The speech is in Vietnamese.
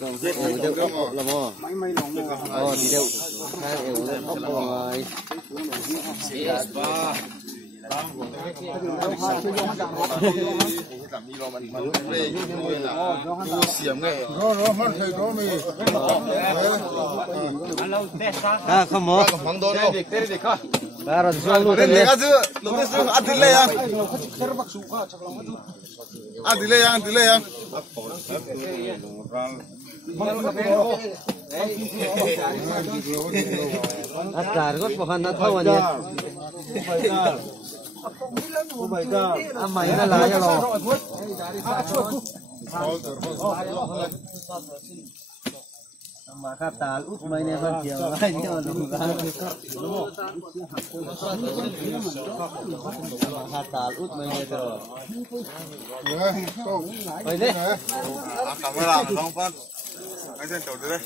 Còn cái ổ đều ốc là mò. Thì đều hai ổ ốc ngoài. Không mò. Rồi xuống luôn đấy. Askar kok pohon tahu aja. Amai na lah ya lo. Mà khát tà út mấy này vẫn chiều lại nhiều đúng không? Khát tà út mấy này rồi. Vậy đấy. Cảm ơn làm không con. Anh xem tổ đây.